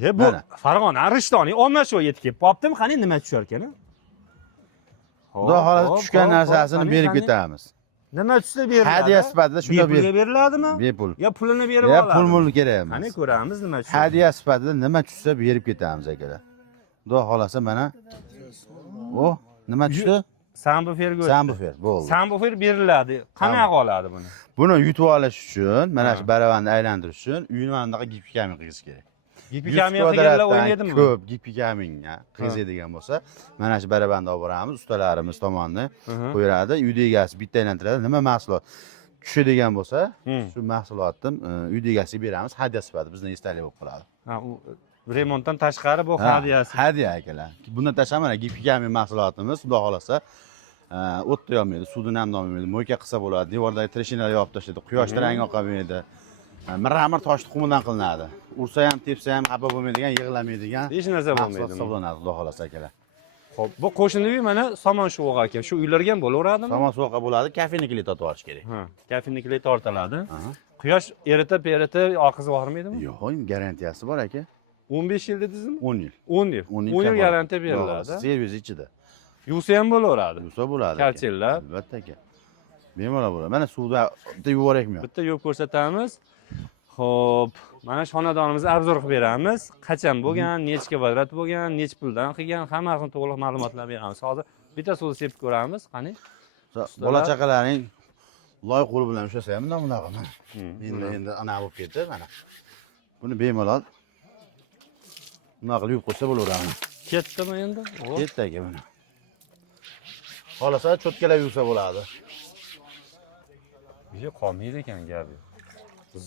Ye bu Farg'ona Arishtoniy ommashuv yetib kelib qolibdimi? Qani nima tushar ekan? Xudo xohlasa tushgan narsasini berib ketamiz. Nima tushsa beriladi? Hadya sifatida shunday bepulga beriladimi? Bepul. Yo pulini berib Ya oladi. pul kerak emas. Qani ko'ramiz nima tushsa. Hadya sifatida nima tushsa berib ketamiz akalar. Xudo xohlasa mana nima tushdi? Sambuferga Sambufer bo'ldi. Sambufer beriladi. Qanaqa oladi buni? Buni yutib olish uchun, mana shu baravanni aylantirish uchun uyni anaqa gipikamin qilgiz kerak. Gipikamin qilganlar o'ynaydimi? Ko'p gipikaminga qiladigan bo'lsa, mana shu baravanni olib boramiz, ustalarimiz tomonidan qo'yadi, uyda egasi bitta aylantiradi. Nima mahsulot tushadigan bo'lsa, shu mahsulotni uyda egasiga beramiz, hadya sifatida bizdan esdalik bo'lib qoladi. Ha, u remontdan tashqari bu hadyasi. Hadya akalar. Bundan tashqari mana gipikamin mahsulotimiz, xudo xolasa, o'tda yonmaydi, suvdan ham olmaydi, mo'yka qilsa bo'ladi, devordagi treshinalar yopib tashlaydi, quyoshda rang oqamaydi. Miramir tosh tuxumidan qilinadi. Ursa ham, tepsa ham xafa bo'lmaydigan, yig'lamaydigan. Hech narsa bo'lmaydi. Hisoblanadi, xudo xolasa akalar. Xo'p, bu qo'shni uy mana somon shuvoq aka. Shu uylarga ham bo'laveradimi? Somon suvoqqa bo'ladi, kafenikli tortib olish kerak. Ha, kafenikli tortiladi. Quyosh eritib oqizib yubormaydimi? Yo'q, garantiyasi bor aka. 15 yil dedingizmi? 10 yil. 10 yil. 10 yil garantiya beriladi. Servis ichida. Yuvsa ham bo'laveradi. Yuvsa bo'ladi. Kartellar. Albatta aka. Bemalol bo'ladi. Mana suvda bitta yuboraymi? Bitta yuvib ko'rsatamiz. Xo'p, mana shu xonadonimizni arzor qilib beramiz. Qachon bo'lgan, necha kvadrat bo'lgan, necha puldan qilgan, hammasini to'liq ma'lumotlar beramiz. Hozir bitta suvni sepib ko'ramiz. Qani? Bola chaqalaring loy qo'li bilan ushlasa ham bunaqa mana. Endi ana bo'lib ketdi mana. Buni bemalol bunaqa qilib yuvib qo'ysa bo'laveradi. Ketdimi endi? Ketdi aka mana. Xolasa cho'tkalab yuvsa bo'ladi. Yo'q, qolmaydi ekan gapi.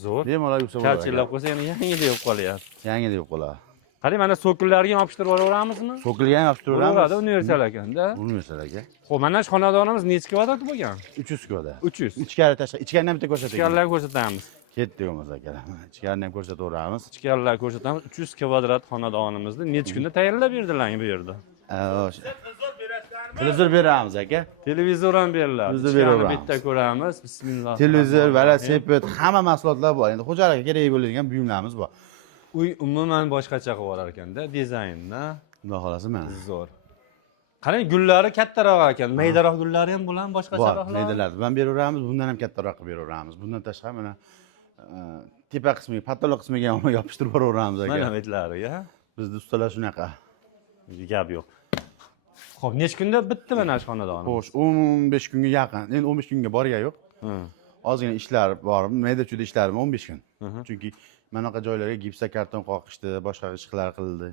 Zo'r. Bemalol yuvsa bo'ladi. Kalchilab qo'ysa yana yangida yuvib qolyapti. Yangida yuvib qoladi. Qani mana so'killarga yopishtirib olaveramizmi? So'kilga ham yopishtirib olamiz. Bo'ladi, universal ekanda. Universal aka. Xo'p, mana shu xonadonimiz necha kvadrat bo'lgan? 300 kvadrat. 300. Ichkari tashqa, ichkarini ham bitta ko'rsataylik. Ichkarilarni ko'rsatamiz. Ketdi bo'lmasa akalar. Ichkarini ham ko'rsataveramiz. Ichkarilarni ko'rsatamiz. 300 kvadrat xonadonimizni necha kunda tayyorlab berdilar bu yerda? Televizor beramiz aka. Televizor ham beriladi. Televizor bitta ko'ramiz. Bismillah. Televizor, velosiped, hamma mahsulotlar bor. Endi xo'jalikka kerak bo'ladigan buyumlarimiz bor. Uy umuman boshqacha qilib olar ekanda, dizaynni. Xudo xolasa mana. Zo'r. Qarang, gullari kattaroq ekan. Maydaroq gullari ham bo'lan boshqacharoq. Bor, maydalarni bilan beraveramiz, bundan ham kattaroq qilib beraveramiz. Bundan tashqari mana tepa qismiga, pataloq qismiga ham yopishtirib boraveramiz aka. Mana metlariga. Bizda ustalar shunaqa. Gap yo'q. Xo'p, necha kunda bitti mana shu xonadonimiz? Xo'sh, 15 kunga yaqin. Endi 15 kunga borga yo'q. Ozgina ishlar bor, mayda-chuyda ishlarim 15 kun. Chunki manaqa joylarga gipsa karton qoqishdi, boshqa ishlar qildi.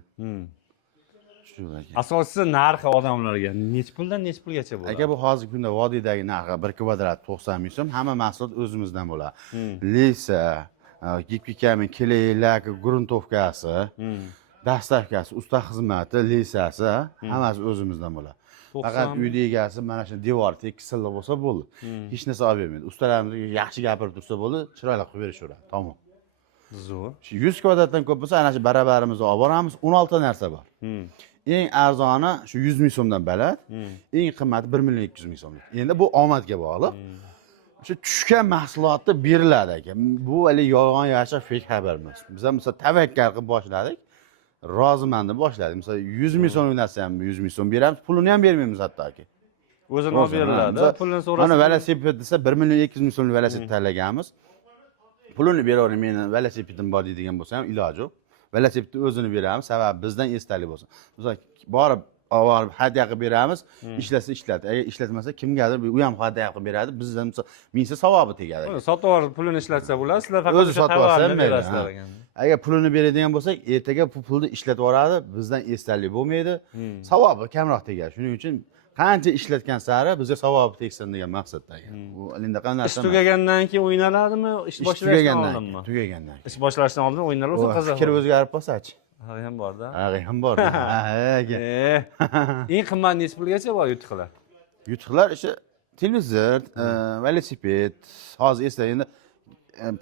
Shu aka. Asosiysi narxi odamlarga necha puldan necha pulgacha bo'ladi? Aka, bu hozirgi kunda vodiydagi narxi 1 kvadrat 90 ming so'm, hamma mahsulot o'zimizdan bo'ladi. Lesa, gipikamin, kley, lak, gruntovkasi, dastavkasi, usta xizmati, lesasi, hammasi o'zimizdan bo'ladi. Faqat uyda egasi mana shu devor tekislik bo'lsa bo'ldi. Hech narsa olib bermaydi. Ustalarimiz yaxshi gapirib tursa bo'ldi, chiroyli qilib berishaveradi. Tamom. Zo'r. 100 kvadratdan ko'p bo'lsa, ana shu barabarimizni olib boramiz, 16 narsa bor. Eng arzoni shu 100 ming so'mdan baland, eng qimmati 1 million 200 ming so'm. Endi bu omadga bog'liq. Shu tushgan mahsulotni beriladi aka. Bu hali yolg'on yashiq fake xabar emas. Biz ham misol tavakkal qilib boshladik. Roziman deb boshladik. Misol 100 ming so'm narsa ham 100 ming so'm beramiz, pulini ham bermaymiz hattoki. O'zini olib beriladi. Pulini so'rasa. Mana velosiped desa 1 million 200 ming so'mlik velosiped tanlaganmiz. Pulini beravering, meni velosipedim bor deydigan bo'lsa ham iloji yo'q. Velosipedni o'zini beramiz, sababi bizdan esdalik bo'lsin. Misol borib hadya qilib beramiz, ishlasa ishlatadi. Agar ishlatmasa kimgadir u ham hadya qilib beradi, bizdan misol minsa savobi tegadi. Sotib olib pulini ishlatsa bo'ladi, sizlar faqat o'sha tovarni berasizlar ekan. Agar pulini beradigan bo'lsak, ertaga bu pulni ishlatib yuboradi, bizdan esdalik bo'lmaydi, savobi kamroq tegadi. Shuning uchun qancha ishlatgan sari bizga savobi tegsin degan maqsadda ekan. Bu endi qanday ish tugagandan keyin o'ynaladimi, ish boshlashdan oldinmi? Tugagandan. Ish boshlashdan oldin o'yinlar o'zi qiziq. Fikr o'zgarib qolsa-chi? Ha, ham bor-da. Ha, ham bor. Eng qimmat necha pulgacha bor yutuqlar? Yutuqlar o'sha televizor, velosiped, hozir esda endi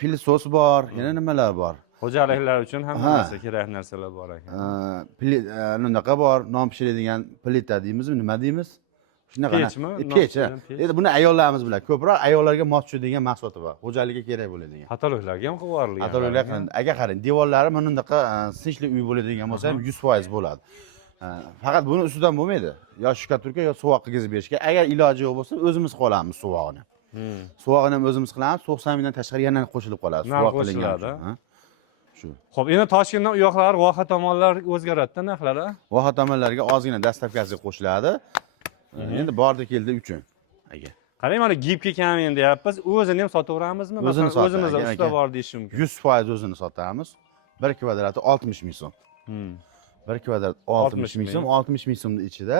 pilisos bor, yana nimalar bor. Xo'jaliklar uchun hamma narsa kerak narsalar bor ekan. Unaqa bor, non pishiradigan plita deymizmi, nima deymiz? Shunaqa. Pechmi? Pech. Nosdan pech. Endi buni ayollarimiz biladi. Ko'proq ayollarga mos tushadigan mahsuloti bor. Xo'jalikka kerak bo'ladigan. Kataloglarga ham qilib yuborilgan. Xatoliklar qilindi. Agar qarang, devorlari mana bunaqa sinchli uy bo'ladigan bo'lsa ham 100% bo'ladi. Faqat buni ustidan bo'lmaydi. Yo shkaturka yo suvoq qilib berishga. Agar iloji yo'q bo'lsa, o'zimiz qilamiz suvog'ini. Suvog'ini ham o'zimiz qilamiz. 90 mingdan tashqari yana qo'shilib qoladi. Suvoq qilingan. Shu. Xo'p, endi Toshkentdan u yoqlar, Voha tomonlar o'zgaradi-da narxlari. Voha tomonlarga ozgina dastavkasiga qo'shiladi. Endi bordi keldi uchun. Aka. Qarang, mana gibga kamin deyapmiz. O'zini ham sotaveramizmi? O'zini Masalan, o'zimiz sotamiz, usta aka. bor deyish mumkin. 100% o'zini sotamiz. 1 kvadrati 60 ming so'm. 1 kvadrat 60 ming so'm, 60 ming so'mning ichida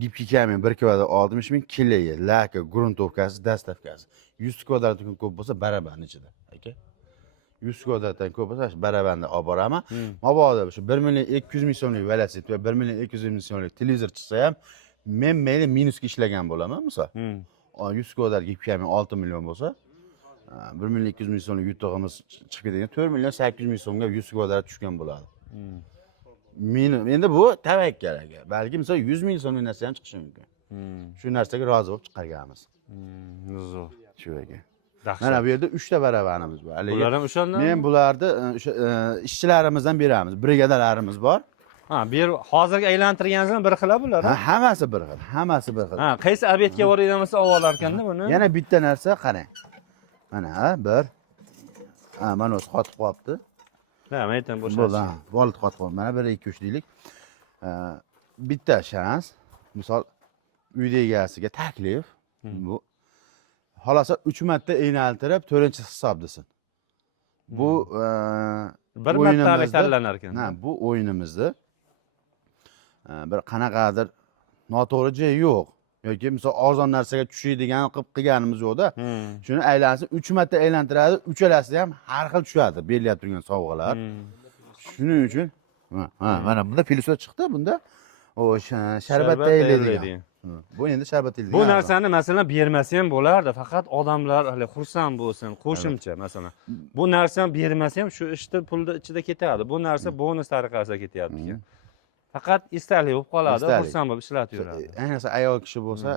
gibki kamin 1 kvadrat 60 ming, kileyi, laka, gruntovkasi, dastavkasi. 100 kvadratdan ko'p bo'lsa barabarning ichida, aka. 100 kvadratdan ko'p bo'lsa barabarni olib boraman. Mabodo shu 1 million 200 ming so'mlik velosiped va 1 million 200 ming so'mlik televizor chiqsa ham, men mayli minusga ishlagan bo'laman, misol. 100 kvadrat gibki kamin 6 million bo'lsa, 1 million 200 ming so'mlik yutug'imiz chiqib ketadigan 4 million 800 ming so'mga 100 kvadrat tushgan bo'ladi. Endi bu tavakkal aka. Balki misol 100 ming so'mlik narsa ham chiqishi mumkin. Shu narsaga rozi bo'lib chiqarganmiz. Zo'r. Shu aka. Yaxshi. Mana bu yerda 3 ta barabanimiz bor. Bular ham o'shandan. Men bularni o'sha ishchilarimizdan beramiz. Brigadalarimiz bor. Ha, bu yer hozirgi aylantirganingiz bir xil bular. Ha, hammasi bir xil, hammasi bir xil. Ha, qaysi obyektga boradigan bo'lsa olib olarkanda buni. Yana bitta narsa qarang. Mana bir. Mana o'zi qotib qolibdi. Ha, men aytdim Bo'ldi, bo'shashdi. volit qotib qoldi. Mana 1 2 3 deylik. Bitta shans. Misol uyda egasiga taklif bu. Xolasa 3 marta aynaltirib 4-hisob desin. Bu Bir marta tanlanar ekan. Ha, bu o'yinimizda bir qanaqadir noto'g'ri joyi yo'q. Yoki misol arzon narsaga tushadigan qilib qilganimiz yo'qda. Shuni aylansin, 3 marta aylantiradi, uchalasida ham har xil tushadi berilib turgan sovg'alar. Shuning uchun mana bunda filosofia chiqdi, bunda o sharbat tayyorlaydigan. Bu endi sharbat tayyorlaydigan. Bu narsani masalan bermasa ham bo'lardi, faqat odamlar hali xursand bo'lsin, qo'shimcha masalan. Bu narsani bermasa ham shu ishni pulni ichida ketadi. Bu narsa bonus tariqasida ketyapti ekan. Faqat istakli bo'lib qoladi, xursand bo'lib ishlataveradi. Ayniqsa ayol kishi bo'lsa,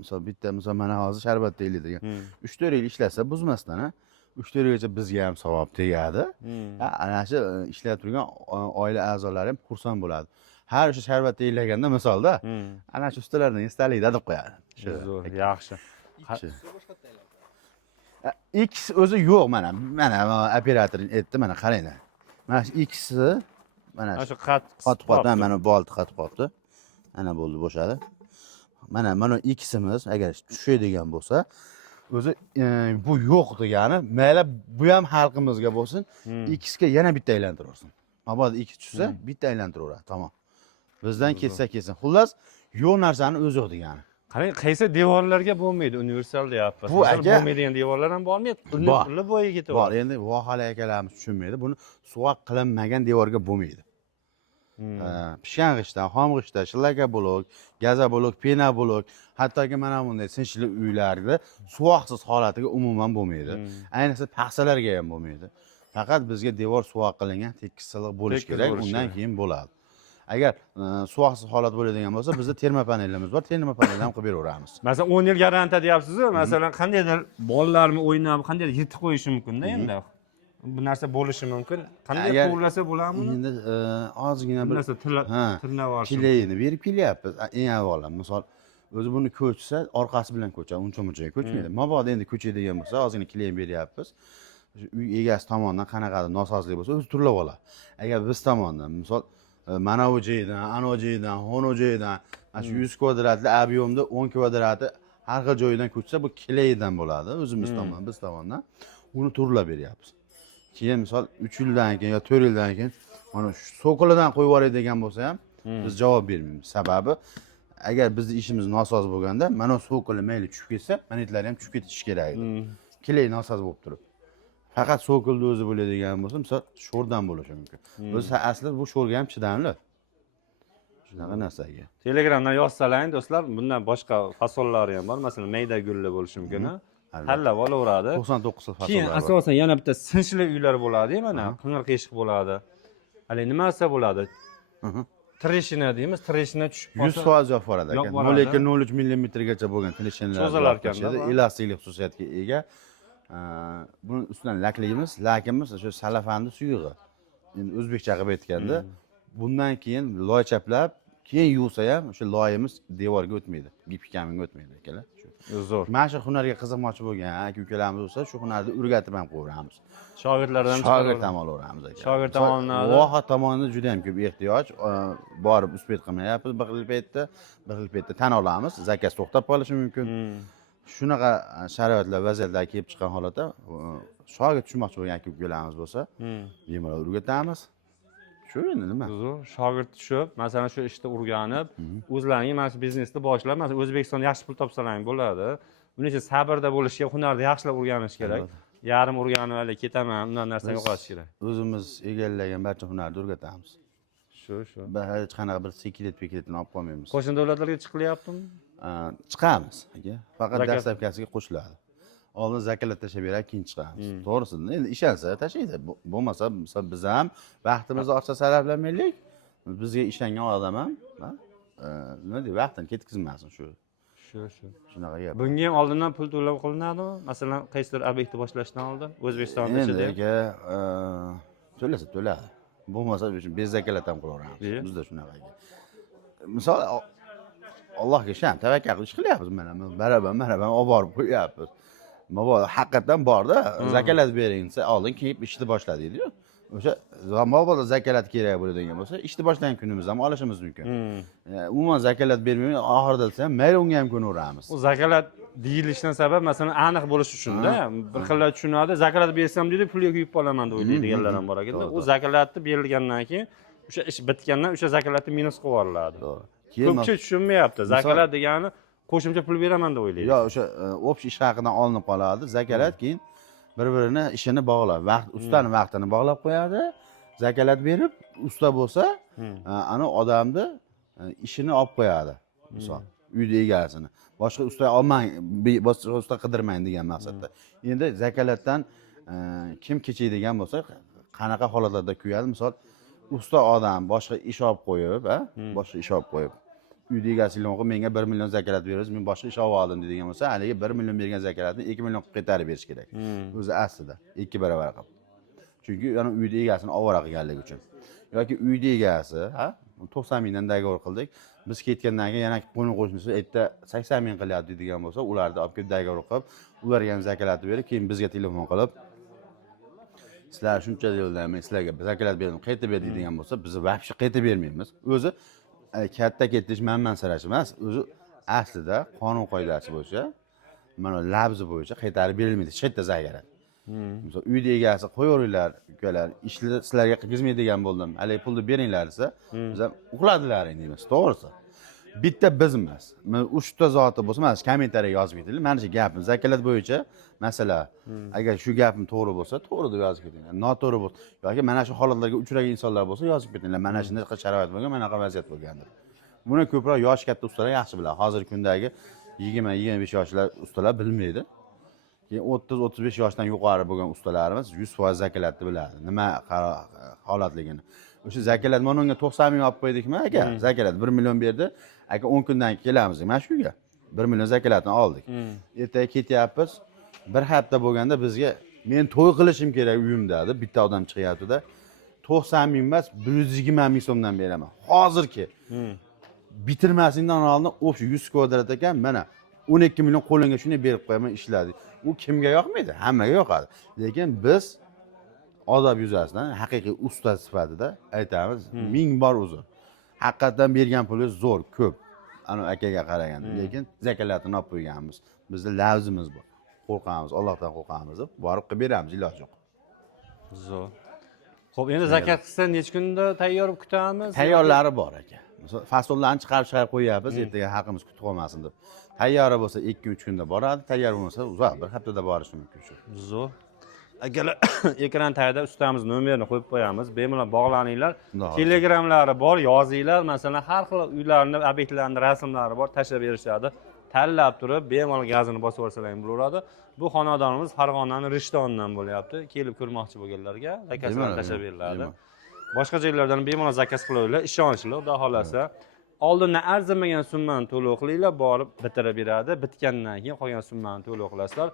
misol bitta misol mana hozir sharbat tayyorlaydigan. 3-4 yil ishlasa buzmasdan, 3-4 yilgacha bizga ham savob tegadi. Ana shu ishlab turgan oila a'zolari ham xursand bo'ladi. Har o'sha sharbat tayyorlaganda misolda, ana shu ustalardan istakli deb qo'yadi. Zo'r, yaxshi. X o'zi yo'q mana operator aytdi, mana qaranglar. Mana shu X'ni mana shu qotib qoldi, mana bolti qotib qolibdi. Ana bo'ldi, bo'shadi. Mana X'imiz agar tushadigan bo'lsa, o'zi bu yo'q degani, mayli bu ham xalqimizga bo'lsin, X'ga yana bitta aylantirarsin. Mabodo X tushsa, bitta aylantiraveradi, tamom. Bizdan ketsa ketsin. Xullas, yo'q narsani o'zi yo'q degani. Qarang, qaysi devorlarga bo'lmaydi, universal deyapmiz. Bu aka bo'lmaydigan devorlar ham bormi? Pulli bo'yiga ketadi. Bor, endi vohali akalarimiz tushunmaydi. Buni suvoq qilinmagan devorga bo'lmaydi. Pishgan g'ishtdan, xom g'ishtdan, shilaka bo'lak, gaza bo'lak, pena bo'lak, hattoki mana bunday sinchli uylarda suvoqsiz holatiga umuman bo'lmaydi. Ayniqsa paxsalarga ham bo'lmaydi. Faqat bizga devor suvoq qilingan, tekis silliq bo'lishi kerak, undan keyin bo'ladi. Agar suvoqsiz holat bo'ladigan bo'lsa, bizda termopanelimiz bor, termopanelni ham qilib beraveramiz. Masalan, 10 yil garantiya deyapsiz-ku, masalan, qandaydir bolalarni o'ynab, qandaydir yetib qo'yishi mumkin-da endi. Bu narsa bo'lishi mumkin. Qanday qo'llasa bo'ladimi? Endi ozgina bir narsa tirnab kilayini berib kelyapmiz. Eng avvalo, misol o'zi buni ko'chsa, orqasi bilan ko'chadi, uncha-munchaga ko'chmaydi. Mabodo endi ko'chadigan bo'lsa, ozgina kilayini beryapmiz. Uy egasi tomonidan qanaqadir nosozlik bo'lsa, o'zi turlab oladi. Agar biz tomondan, misol mana bu joydan, ana bu joydan, ona joydan, mana shu 100 kvadratli объемda 10 kvadrati har xil joydan ko'chsa, bu kilaydan bo'ladi, o'zimiz tomonidan, biz tomondan. Uni turlab beryapmiz. Keyin misol 3 yildan keyin yo 4 yildan keyin mana shu so'qilidan qo'yib yuboradigan bo'lsa ham biz javob bermaymiz. Sababi agar bizning ishimiz nosoz bo'lganda, mana so'qili mayli tushib ketsa, manetlar ham tushib ketishi kerak edi. Kelay nosoz bo'lib turib. Faqat so'qilni o'zi bo'ladigan bo'lsa, misol sho'rdan bo'lishi mumkin. O'zi asli bu sho'rga ham chidamli. Shunaqa narsaga. Telegramdan yozsalang do'stlar, bundan boshqa fasollari ham bor. Masalan, mayda gulli bo'lishi mumkin. Tanlab olaveradi. 99 xil fasollar. Keyin asosan yana bitta sinchli uylar bo'ladi, mana qing'ir qiyshiq bo'ladi. Hali nimasi bo'ladi? treshina deymiz, treshina tushib 100% yopib boradi aka. Yopib boradi. 0,03 millimetrgacha bo'lgan treshinalar Cho'zilar ekanda bu. elastiklik xususiyatga ega. Buni ustidan laklaymiz. Lakimiz o'sha salafanni suyug'i. Endi o'zbekcha qilib aytganda, bundan keyin loy chaplab, keyin yuvsa ham o'sha loyimiz devorga o'tmaydi, gipka kaminga o'tmaydi akalar. Zo'r. Mana shu hunarga qiziqmoqchi bo'lgan aka-ukalarimiz bo'lsa, shu hunarni o'rgatib ham qo'yamiz. Shogirdlardan Shogird ham olaveramiz aka. Shogird tomonidan voha tomonidan juda ham ko'p ehtiyoj, borib uspet qilmayapmiz bir xil paytda tan olamiz, zakaz to'xtab qolishi mumkin. Shunaqa sharoitlar, vaziyatlar kelib chiqqan holatda shogird tushmoqchi bo'lgan aka-ukalarimiz bo'lsa, bemalol o'rgatamiz. Shu endi nima? Zo'r. Shogird tushib, masalan shu ishda o'rganib, o'zlarining mana shu biznesni boshlab, masalan O'zbekistonda yaxshi pul topsalar bo'ladi. Buning uchun sabrda bo'lish kerak, hunarni yaxshilab o'rganish kerak. Yarim o'rganib hali ketaman, undan narsa yo'qotish kerak. O'zimiz egallagan barcha hunarni o'rgatamiz. Shu. Hech qanaqa bir sekret-pekretini olib qolmaymiz. Qo'shni davlatlarga chiqilyaptimi? Chiqamiz aka. Faqat Zakat. dastlabkasiga qo'shiladi. Oldin zakalat tashlab berib, keyin chiqamiz. To'g'risida, endi ishlansa tashlaydi. Bo'lmasa biz ham vaqtimizni ortiqcha sarflamaylik. Bizga ishlangan odam ham, nima deydi, vaqtini ketkazmasin shu. Shunaqa gap. Bunga ham oldindan pul to'lab qilinadimi? Masalan, qaysidir obyektni boshlashdan oldin O'zbekistonda Endi ichida. aka, to'lasa to'ladi. Bo'lmasa bez zakalat ham qilaveramiz. Bizda shunaqa aka. Misol Allohga ishon, tavakkal qilib ish qilyapmiz mana. Barabar olib borib qo'yapmiz. Mabodo haqiqatan borda, zakalat bering desa, oldin kelib ishni boshla deydi-ku. O'sha mabodo zakalat kerak bo'ladigan bo'lsa, ishni boshlagan kunimizda ham olishimiz mumkin. Umuman zakalat bermayman, oxirida desa ham mayli unga ham ko'naveramiz. U zakalat deyilishidan sabab masalan aniq bo'lish uchun-da, bir xillar tushunadi, zakalat bersam deydi, pulga kuyib qolaman deb o'ylaydiganlar ham bor ekan. U zakalatni berilgandan keyin, o'sha ish bitgandan o'sha zakalatni minus qilib yuboriladi. To'g'ri. Ko'pchilik tushunmayapti. Zakalat degani qo'shimcha pul beraman deb o'ylaydi. Yo'q, o'sha общий ish haqidan olinib qoladi. Zakalat keyin bir-birini ishini bog'lab, ustani vaqtini bog'lab qo'yadi. Zakalat berib, usta bo'lsa, ana odamni ishini olib qo'yadi. Misol, uyda egasini. Boshqa usta olmang, boshqa usta qidirmang degan maqsadda. Endi zakalatdan kim kechaydigan bo'lsa, qanaqa holatlarda kuyadi? Misol, usta odam boshqa ish olib qo'yib, boshqa ish olib qo'yib, uyda egasiga qo'yib, menga 1 million zakalat berasiz, men boshqa ish olib oldim degan bo'lsa, haligi 1 million bergan zakalatni 2 million qilib qaytarib berish kerak. O'zi aslida 2 barobar qilib. Chunki yana uyda egasini ovora qilganligi uchun. Yoki uyda egasi, 90 mingdan dogovor qildik. Biz ketgandan keyin yana qo'ni qo'shnisi aytdi 80 ming qilyapti deydigan bo'lsa, ularni olib kelib dogovor qilib, ularga ham zakalatni berib, keyin bizga telefon qilib, sizlar shuncha yildan men sizlarga zakalat berdim, qaytib ber deydigan bo'lsa, biz vaqtcha qaytib bermaymiz. O'zi katta ketish manmansirash emas, o'zi aslida qonun qoidasi bo'yicha, mana labzi bo'yicha qaytarib berilmaydi hech qayerda zakalat. Misol uyda egasi qo'yaveringlar, ukalar, ishni sizlarga qilgizmaydigan bo'ldim. Hali pulni beringlar desa, biz ham uxladilaring deymiz, to'g'risi. Bitta biz emas. Men uchta zoti bo'lsa, mana kommentariyaga yozib ketinglar. Mana shu gapim zakalat bo'yicha masala. Agar shu gapim to'g'ri bo'lsa, to'g'ri deb yozib ketinglar. Noto'g'ri bo'lsa yoki mana shu holatlarga uchragan insonlar bo'lsa, yozib ketinglar. Mana shunday sharoit bo'lgan, mana qanaqa vaziyat bo'lgandir. Buni ko'proq yosh katta ustalar yaxshi biladi. Hozirgi kundagi 20-25 yoshlar ustalar bilmaydi. Keyin 30-35 yoshdan yuqori bo'lgan ustalarimiz 100% zakalatni biladi. Nima holatligini. O'sha zakalat mana unga 90 ming olib qo'ydikmi aka? Zakalat 1 million berdi. Aka 10 kundan kelamiz mana shu uyga. 1 million zakalatni oldik. Ertaga ketyapmiz. Bir hafta bo'lganda bizga men to'y qilishim kerak uyimda dedi. Bitta odam chiqyapti-da. 90 ming emas, 120 ming so'mdan beraman. Hozirki. Bitirmasindan oldin o'sha 100 kvadrat ekan, mana 12 million qo'lingga shuni berib qo'yaman, ishladi. U kimga yoqmaydi? Hammaga yoqadi. Lekin biz odob yuzasidan haqiqiy usta sifatida aytamiz, ming bor uzr. Haqiqatan bergan puli zo'r, ko'p. Ana akaga qaraganda, lekin zakalatini olib qo'yganmiz. Bizda lavzimiz bor. Qo'rqamiz, Allohdan qo'rqamiz deb borib qilib beramiz, iloji yo'q. Zo'r. Xo'p, endi zakat qilsa necha kunda tayyor kutamiz? Tayyorlari bor aka. Fasollarni chiqarib qo'yapmiz, ertaga haqimiz kutib qolmasin deb. Tayyori bo'lsa 2-3 kunda boradi, tayyor bo'lmasa uzoq bir haftada borishi mumkin shu. Zo'r. Akalar, ekran tagida ustamiz nomerini qo'yib qo'yamiz. Bemalol bog'laninglar. Telegramlari bor, yozinglar. Masalan, har xil uylarni, obyektlarni rasmlari bor, tashlab berishadi. Tanlab turib, bemalol gazini bosib olsalar bo'laveradi. Bu xonadonimiz Farg'onaning Rishtonidan bo'lyapti. Kelib ko'rmoqchi bo'lganlarga zakasini tashlab beriladi. boshqa joylardan bemalol zakaz qilavering, ishonchli, xudo xolasa. Oldindan arzimagan summani to'lov qilinglar, borib bitirib beradi. Bitgandan keyin qolgan summani to'lov qilasizlar.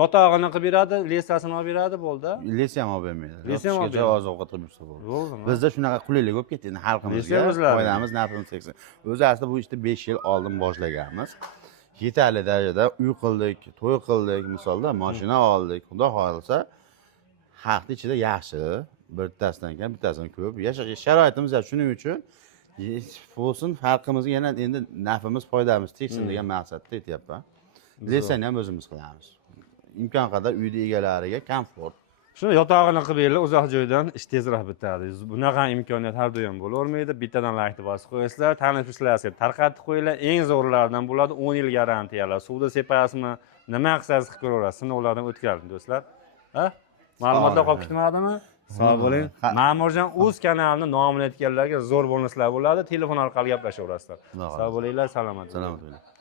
Yotog'ini qilib beradi, lesasini olib beradi, bo'ldi. Lesi ham olib bermaydi. Lesi ham olib javoz ovqat qilib yursa bo'ldi. Bo'ldimi? Bizda shunaqa qulaylik bo'lib ketdi. Endi xalqimizga Lesemizlar. foydamiz, nafimiz tegsin. O'zi aslida bu ishni 5 yil oldin boshlaganmiz. Yetarli darajada uy qildik, to'y qildik, misolda mashina oldik. Xudo xohlasa, xalqning ichida yaxshi, bittasidan keyin bittasini ko'p yashash sharoitimiz ham shuning uchun bo'lsin, xalqimizga yana endi nafimiz, foydamiz tegsin degan maqsadda aytyapman. Lesani ham o'zimiz qilamiz. Imkon qadar uyda egalariga komfort. Shuni yotog'ini qilib berlar, uzoq joydan ish tezroq bitadi. Bunaqa imkoniyat har doim bo'lavermaydi. Bittadan laytni bosib qo'yasizlar, tanishlarga tarqatib qo'yinglar. Eng zo'rlaridan bo'ladi 10 yil garantiyalar. Suvda sepasizmi, nima qilsangiz qilib ko'raverasiz. Sinovlardan o'tkazing, do'stlar. Ha? Ma'lumotlar qolib ketmadimi? Sog' bo'ling. Ma'murjon o'z kanalini nomini aytganlarga zo'r bonuslar bo'ladi. Telefon orqali gaplashaverasizlar. Sog' bo'linglar, salomat bo'ling. Salomat bo'ling.